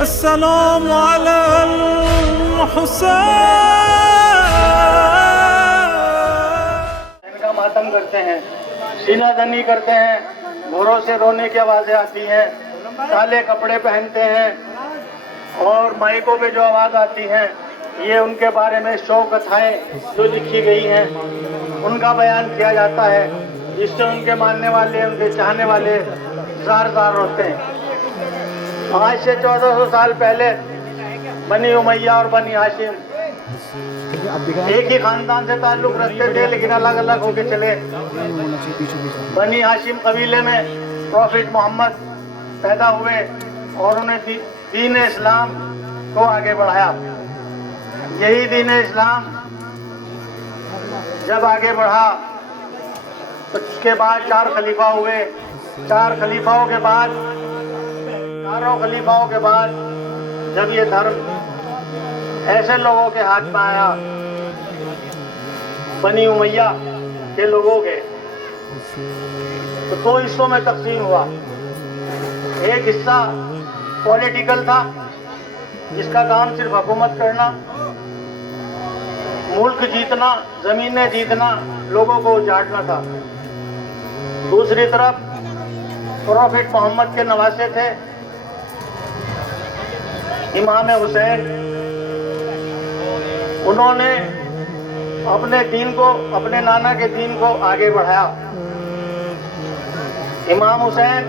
السلام علی الحسین. ان کا ماتم کرتے ہیں، سینہ دنی کرتے ہیں، گھروں سے رونے کی آوازیں آتی ہیں، کالے کپڑے پہنتے ہیں اور مائکوں پہ جو آواز آتی ہے، یہ ان کے بارے میں شوق کتھائیں جو لکھی گئی ہیں ان کا بیان کیا جاتا ہے، جس سے ان کے ماننے والے، ان کے چاہنے والے زار زار ہوتے ہیں. آج سے 1400 سال پہلے بنی امیہ اور بنی ہاشم ایک ہی خاندان سے تعلق رکھتے تھے، لیکن الگ الگ ہو کے چلے. بنی ہاشم قبیلے میں پروفٹ محمد پیدا ہوئے اور انہیں دین اسلام کو آگے بڑھایا. یہی دین اسلام جب آگے بڑھا تو اس کے بعد 4 خلیفہ ہوئے. 4 خلیفاؤں کے بعد، چاروں خلیفاؤں کے بعد جب یہ دھرم ایسے لوگوں کے ہاتھ میں آیا، بنی امیہ کے لوگوں کے، تو 2 حصوں میں تقسیم ہوا. ایک حصہ پولیٹیکل تھا، جس کا کام صرف حکومت کرنا، ملک جیتنا، زمینیں جیتنا، لوگوں کو اجاڑنا تھا. دوسری طرف پروفٹ محمد کے نواسے تھے، امام حسین. انہوں نے اپنے دین کو، اپنے نانا کے دین کو آگے بڑھایا. امام حسین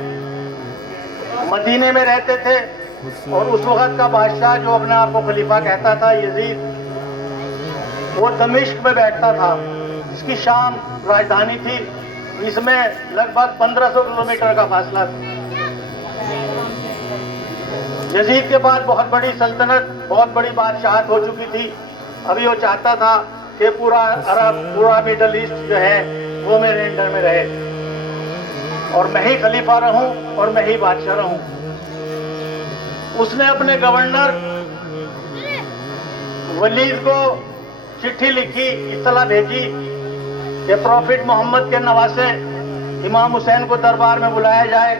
مدینے میں رہتے تھے اور اس وقت کا بادشاہ جو اپنے آپ کو خلیفہ کہتا تھا، یزید، وہ دمشق میں بیٹھتا تھا، جس کی شام راجدھانی تھی. اس میں لگ بھگ 1500 کلومیٹر کا فاصلہ تھا. یزید کے بعد بہت بڑی سلطنت، بہت بڑی بادشاہت ہو چکی تھی. ابھی وہ چاہتا تھا کہ پورا عرب، پورا مڈل ایسٹ جو ہے وہ میرے انڈر میں رہے اور میں ہی خلیفہ رہوں اور میں ہی بادشاہ رہوں. اس نے اپنے گورنر ولید کو چٹھی لکھی، اطلاع بھیجی کہ پروفٹ محمد کے نواسے امام حسین کو دربار میں بلایا جائے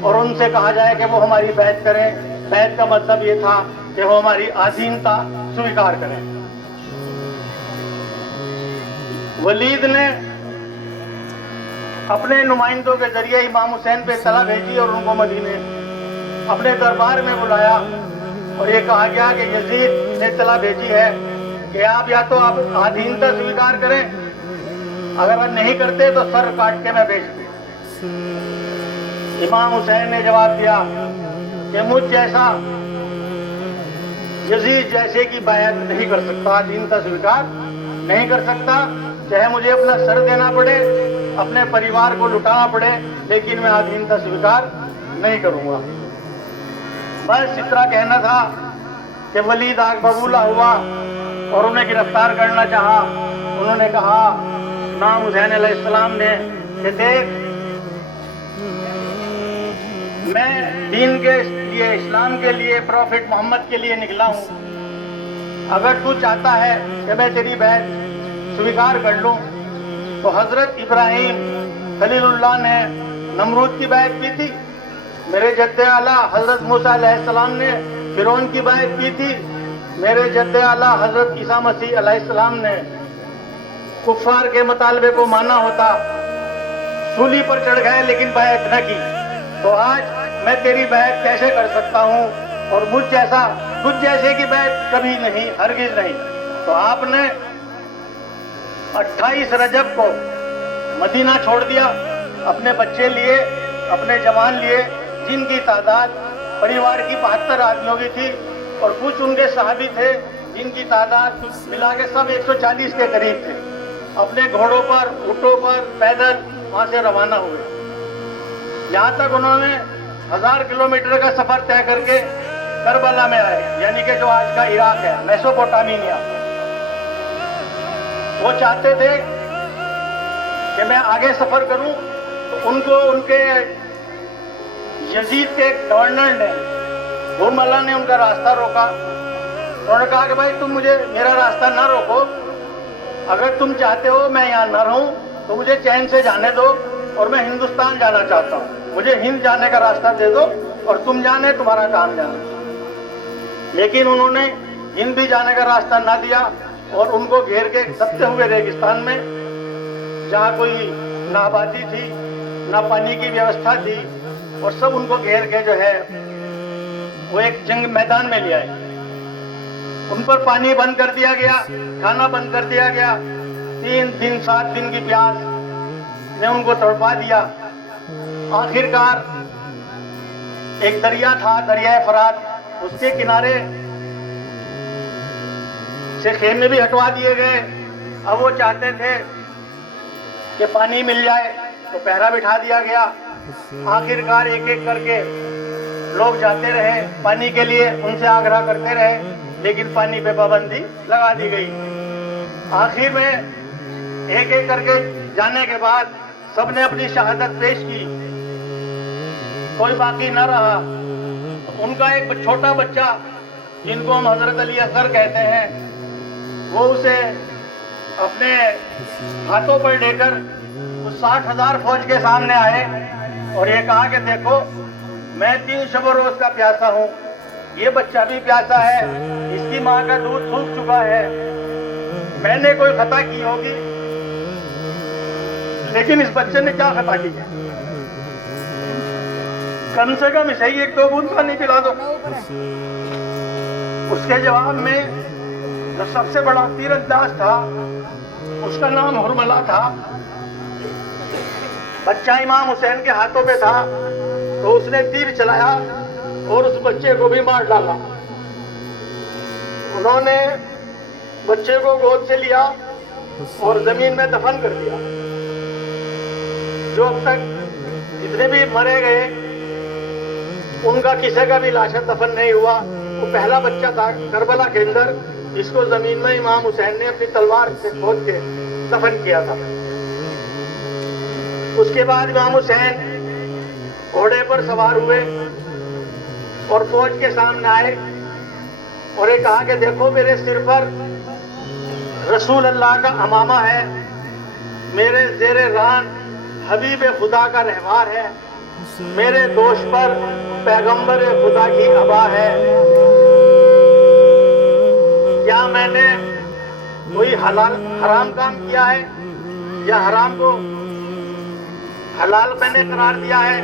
اور ان سے کہا جائے کہ وہ ہماری بیعت کریں. بیعت کا مطلب یہ تھا کہ وہ ہماری آدھینتا سویکار کریں. ولید نے اپنے نمائندوں کے ذریعے امام حسین پہ اطلاع بھیجی اور ان کو مدینے اپنے دربار میں بلایا اور یہ کہا گیا کہ یزید نے اطلاع بھیجی ہے کہ آپ یا تو آپ آدھینتا سویکار کریں، اگر آپ نہیں کرتے تو سر کاٹ کے میں بیچ دوں. امام حسین نے جواب دیا کہ مجھ جیسا یزید جیسے کی بیعت نہیں کر سکتا، آدھینتا سویکار نہیں کر سکتا، چاہے مجھے اپنا سر دینا پڑے، اپنے پریوار کو لٹانا پڑے، لیکن میں آدھینتا سویکار نہیں کروں گا. بس اتنا کہنا تھا کہ ولید آگ ببولہ ہوا اور انہیں گرفتار کرنا چاہا. انہوں نے کہا امام حسین علیہ السلام نے کہ دیکھ، میں دین کے لیے، اسلام کے لیے، پروفٹ محمد کے لیے نکلا ہوں. اگر تو چاہتا ہے کہ میں تیری بیعت سویکار کر لوں تو حضرت ابراہیم خلیل اللہ نے نمرود کی بیعت کی تھی، میرے جد اعلیٰ حضرت موسیٰ علیہ السلام نے فرعون کی بیعت کی تھی، میرے جد اعلیٰ حضرت عیسیٰ مسیح علیہ السلام نے کفار کے مطالبے کو مانا ہوتا، سولی پر چڑھ گئے لیکن بیعت نہ کی. تو آج میں تیری بیعت کیسے کر سکتا ہوں؟ اور مجھ جیسا، تجھ جیسے کی بیعت کبھی نہیں، ہرگز نہیں. تو آپ نے 28 رجب کو مدینہ چھوڑ دیا، اپنے بچے لیے، اپنے جوان لیے، جن کی تعداد پریوار کی 72 آدمیوں کی تھی اور کچھ ان کے صحابی تھے جن کی تعداد ملا کے سب 140 کے قریب تھے. اپنے گھوڑوں پر، اونٹوں پر، پیدل وہاں سے روانہ ہوئے. یہاں تک انہوں نے 1000 کلومیٹر کا سفر طے کر کے کربلا میں آئے، یعنی کہ جو آج کا عراق ہے، میسوپوٹامیہ. وہ چاہتے تھے کہ میں آگے سفر کروں، تو ان کو ان کے یزید کے گورنر نے، بھوملا نے ان کا راستہ روکا. انہوں نے کہا کہ بھائی تم مجھے، میرا راستہ نہ روکو، اگر تم چاہتے ہو میں یہاں نہ رہوں تو مجھے چین سے جانے دو، اور میں ہندوستان جانا چاہتا ہوں، مجھے ہند جانے کا راستہ دے دو اور تم جانے، تمہارا کام جانا. لیکن انہوں نے ہند بھی جانے کا راستہ نہ دیا اور ان کو گھیر کے دبتے ہوئے ریگستان میں جہاں کوئی نہ آبادی تھی نہ پانی کی ویوستھا تھی اور سب ان کو گھیر کے جو ہے وہ ایک جنگ میدان میں لے آئے. ان پر پانی بند کر دیا گیا, کھانا بند کر دیا گیا. 3 دن 7 دن کی پیاس نے ان کو تڑپا دیا. آخرکار ایک دریا تھا, دریائے فرات, اس کے کنارے سے خیمے بھی ہٹوا دیے گئے. اب وہ چاہتے تھے کہ پانی مل جائے تو پہرا بٹھا دیا گیا. آخرکار ایک ایک کر کے لوگ جاتے رہے پانی کے لیے, ان سے آگرہ کرتے رہے, لیکن پانی پہ پابندی لگا دی گئی. آخر میں ایک ایک کر کے جانے کے بعد سب نے اپنی شہادت پیش کی, کوئی باقی نہ رہا. ان کا ایک چھوٹا بچہ جن کو ہم حضرت علی اصغر کہتے ہیں, وہ اسے اپنے ہاتھوں پر لے کر 60,000 فوج کے سامنے آئے اور یہ کہا کہ دیکھو میں 3 شب و روز کا پیاسا ہوں, یہ بچہ بھی پیاسا ہے, اس کی ماں کا دودھ سوکھ چکا ہے, میں نے کوئی خطا کی ہوگی, لیکن اس بچے نے کیا خطا کی ہے, کم سے کم اسے ہی 1-2 بوند پانی پلا دو. اس کے جواب میں جو سب سے بڑا تیر انداز تھا اس کا نام حرملہ تھا. بچہ امام حسین کے ہاتھوں پہ تھا تو اس نے تیر چلایا اور اس بچے کو بھی مار ڈالا. انہوں نے بچے کو گود سے لیا اور زمین میں دفن کر دیا. جو اب تک جتنے بھی مرے گئے ان کا کسی کا بھی لاشا دفن نہیں ہوا. وہ پہلا بچہ تھا کربلا کے اندر جس کو زمین میں امام حسین نے اپنی تلوار سے کھود کے دفن کیا تھا. اس کے بعد امام حسین گھوڑے پر سوار ہوئے اور فوج کے سامنے آئے اور یہ کہا کہ دیکھو میرے سر پر رسول اللہ کا امامہ ہے, میرے زیر ران حبیب خدا کا رہوار ہے, میرے دوش پر پیغمبر خدا کی عبا ہے. کیا میں نے کوئی حرام کام کیا ہے یا حرام کو حلال میں نے قرار دیا ہے؟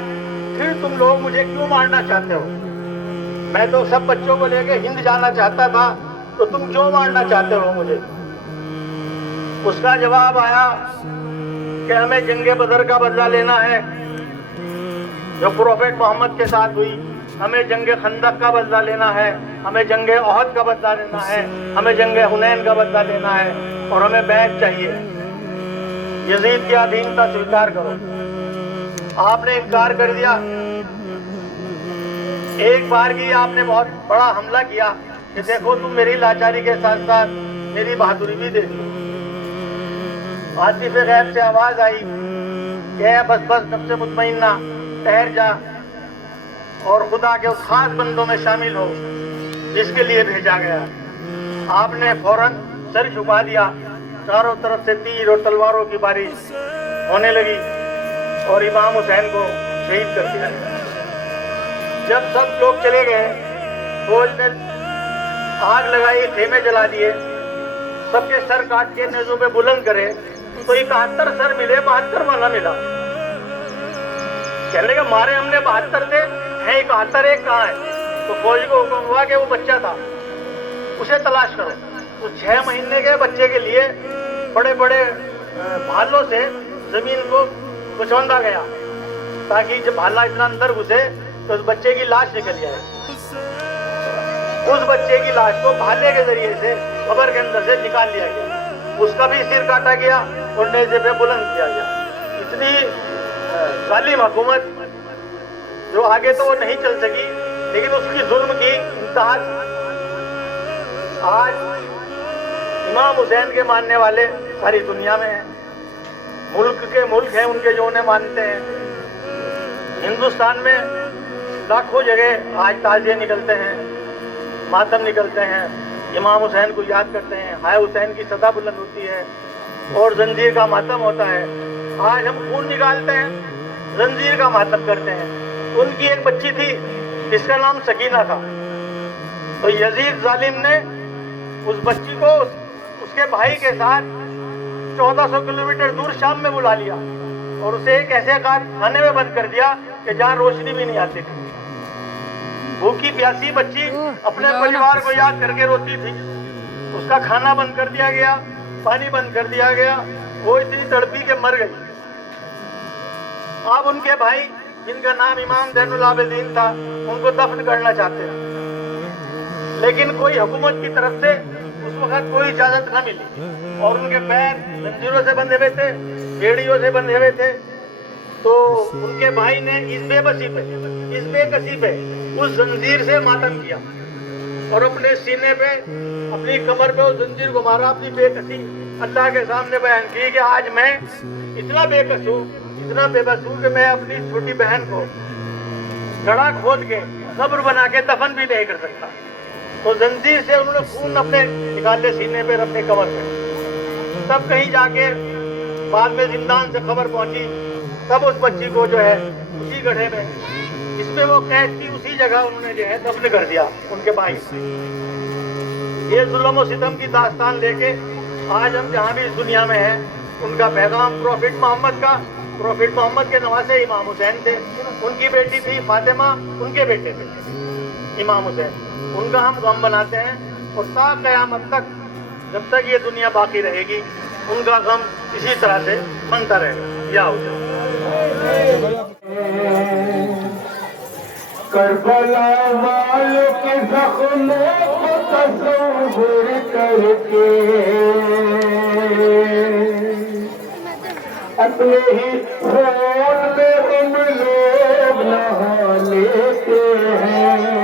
پھر تم لوگ مجھے کیوں مارنا چاہتے ہو؟ میں تو سب بچوں کو لے کے ہند جانا چاہتا تھا, تو تم کیوں مارنا چاہتے ہو مجھے؟ اس کا جواب آیا کہ ہمیں جنگ بدر کا بدلہ لینا ہے جو پروفیٹ محمد کے ساتھ ہوئی, ہمیں جنگ خندق کا بدلہ لینا ہے, ہمیں جنگ احد کا بدلہ لینا ہے, ہمیں جنگ حنین کا بدلہ لینا ہے, اور ہمیں بیعت چاہیے. یزید کی ادھینتا سویکار کرو. آپ نے انکار کر دیا. ایک بار کی آپ نے بہت بڑا حملہ کیا کہ دیکھو تم میری لاچاری کے ساتھ ساتھ میری بہادری بھی دیکھ لو. عاطف غیب سے آواز آئی کہ بس بس نفس مطمئنہ ٹھہر جا اور خدا کے اس خاص بندوں میں شامل ہو جس کے لیے بھیجا گیا. آپ نے فوراً سر جھکا دیا. چاروں طرف سے تیر اور تلواروں کی بارش ہونے لگی اور امام حسین کو شہید کر دیا. جب سب لوگ چلے گئے, فوج نے آگ لگائی, خیمے جلا دیے, سب کے سر کاٹ کے نیزوں پہ بلند کرے تو 71 سر ملے, 72 والا ملا. کہنے لگا مارے ہم نے 72 تھے, ہیں 71, ایک کہاں ہے؟ تو فوج کو حکم ہوا کہ وہ بچہ تھا, اسے تلاش کرو. تو 6 مہینے کے بچے کے لیے بڑے بڑے بھالوں سے زمین کو کچوندا گیا تاکہ جب بھالا اتنا اندر گھسے تو اس بچے کی لاش نکل جائے. اس بچے کی لاش کو بھالے کے ذریعے سے قبر کے اندر سے نکال لیا گیا. اس کا بھی سر کاٹا گیا اور نیزے پہ بلند کیا گیا. اتنی ظالم حکومت جو آگے تو وہ نہیں چل سکی, لیکن اس کی ظلم کی انتہا. آج امام حسین کے ماننے والے ساری دنیا میں ہیں, ملک کے ملک ہیں ان کے جو انہیں مانتے ہیں. ہندوستان میں لاکھوں جگہ آج تعزیے نکلتے ہیں, ماتم نکلتے ہیں, امام حسین کو یاد کرتے ہیں, ہائے حسین کی صدا بلند ہوتی ہے اور زنجیر کا ماتم ہوتا ہے. آج ہم خون نکالتے ہیں, زنجیر کا ماتم کرتے ہیں. ان کی ایک بچی تھی جس کا نام سکینہ تھا, تو یزید ظالم نے اس بچی کو اس کے بھائی کے ساتھ 1400 کلومیٹر دور شام میں بلا لیا اور اسے ایک ایسے خانے میں بند کر دیا کہ جہاں روشنی بھی نہیں آتی تھی. بھوکی پیاسی بچی اپنے پریوار کو یاد کر کے روتی تھی. اس کا کھانا بند کر دیا گیا, پانی بند کر دیا گیا, وہ اتنی تڑپی کہ مر گئی. اب ان کے بھائی جن کا نام امام زین العابدین تھا ان کو دفن کرنا چاہتے ہیں, لیکن کوئی حکومت کی طرف سے اس وقت کوئی اجازت نہ ملی اور ان کے پیر زنجیروں سے بندھے ہوئے تھے, بیڑیوں سے بندھے ہوئے تھے. تو ان کے بھائی نے اس بے بسی پہ, اس بے کسی پہ اس زنجیر سے ماتم کیا اور اپنے سینے پہ, اپنی کمر پہ اس زنجیر کو مارا. اپنی بے کسی اللہ کے سامنے بیان کی کہ آج میں اتنا بے کس ہوں, اتنا بے بس ہوں کہ میں اپنی چھوٹی بہن کو گڑھا کھود کے قبر بنا کے دفن بھی نہیں کر سکتا. تو زنجیر سے انہوں نے خون اپنے نکالے سینے پہ, اپنے کمر پہ. تب کہیں جا کے بعد میں زندان سے خبر پہنچی, تب اس بچی کو جو ہے اسی گڑھے میں جس میں وہ قید تھی اسی جگہ انہوں نے جو ہے دفن کر دیا ان کے بھائی سے. یہ ظلم و ستم کی داستان لے کے آج ہم جہاں بھی اس دنیا میں ہیں ان کا پیغام پروفٹ محمد کا, پروفٹ محمد کے نواسے امام حسین تھے, ان کی بیٹی تھی فاطمہ, ان کے بیٹے تھے امام حسین. ان کا ہم غم بناتے ہیں اور تا قیامت تک جب تک یہ دنیا باقی رہے گی ان کا غم اسی طرح سے بنتا رہے گا. یا حسین. کربلا والوں کے زخموں کو تصور کر کے اپنے ہی خون میں ہم لوگ نہا لیتے ہیں.